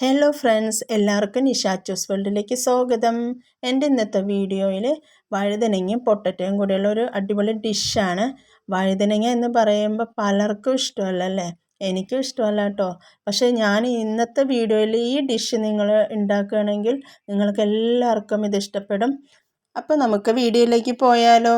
Hello friends, എല്ലാവർക്കും നിഷാച്ചൂസ് വേൾഡിലേക്ക് സ്വാഗതം. എൻ്റെ ഇന്നത്തെ വീഡിയോയിൽ വഴുതനങ്ങയും പൊട്ടറ്റയും കൂടെയുള്ള ഒരു അടിപൊളി ഡിഷാണ്. വഴുതനങ്ങ എന്ന് പറയുമ്പോൾ പലർക്കും ഇഷ്ടമല്ലല്ലേ? എനിക്കും ഇഷ്ടമല്ല കേട്ടോ. പക്ഷേ ഞാൻ ഇന്നത്തെ വീഡിയോയിൽ ഈ ഡിഷ് നിങ്ങൾ ഉണ്ടാക്കുകയാണെങ്കിൽ നിങ്ങൾക്ക് എല്ലാവർക്കും ഇത് ഇഷ്ടപ്പെടും. അപ്പോൾ നമുക്ക് വീഡിയോയിലേക്ക് പോയാലോ?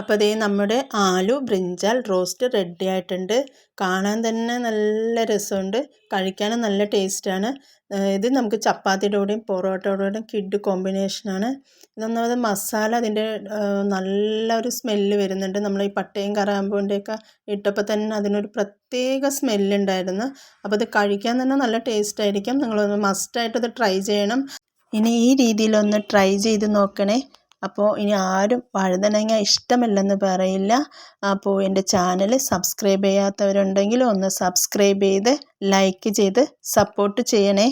അപ്പോൾ നമ്മുടെ ആലു ബ്രിഞ്ചാൽ റോസ്റ്റ് റെഡി ആയിട്ടുണ്ട്. കാണാൻ തന്നെ നല്ല രസമുണ്ട്, കഴിക്കാനും നല്ല ടേസ്റ്റാണ്. ഇത് നമുക്ക് ചപ്പാത്തിയുടെ കൂടെയും പൊറോട്ടയുടെ കൂടെയും കിഡ് കോമ്പിനേഷനാണ്. ഇതൊന്നാമത് മസാല അതിൻ്റെ നല്ലൊരു സ്മെല്ല് വരുന്നുണ്ട്. നമ്മൾ ഈ പട്ടയും കറാമ്പൂൻ്റെയൊക്കെ ഇട്ടപ്പോൾ തന്നെ അതിനൊരു പ്രത്യേക സ്മെല്ലുണ്ടായിരുന്നു. അപ്പോൾ ഇത് കഴിക്കാൻ തന്നെ നല്ല ടേസ്റ്റ് ആയിരിക്കും. നിങ്ങളൊന്ന് മസ്റ്റായിട്ടത് ട്രൈ ചെയ്യണം. ഇനി ഈ രീതിയിലൊന്ന് ട്രൈ ചെയ്ത് നോക്കണേ. അപ്പോൾ ഇനി ആരും വഴുതനങ്ങ ഇഷ്ടമല്ലെന്ന് പറയില്ല. അപ്പോൾ എൻ്റെ ചാനൽ സബ്സ്ക്രൈബ് ചെയ്യാത്തവരുണ്ടെങ്കിൽ ഒന്ന് സബ്സ്ക്രൈബ് ചെയ്ത് ലൈക്ക് ചെയ്ത് സപ്പോർട്ട് ചെയ്യണേ.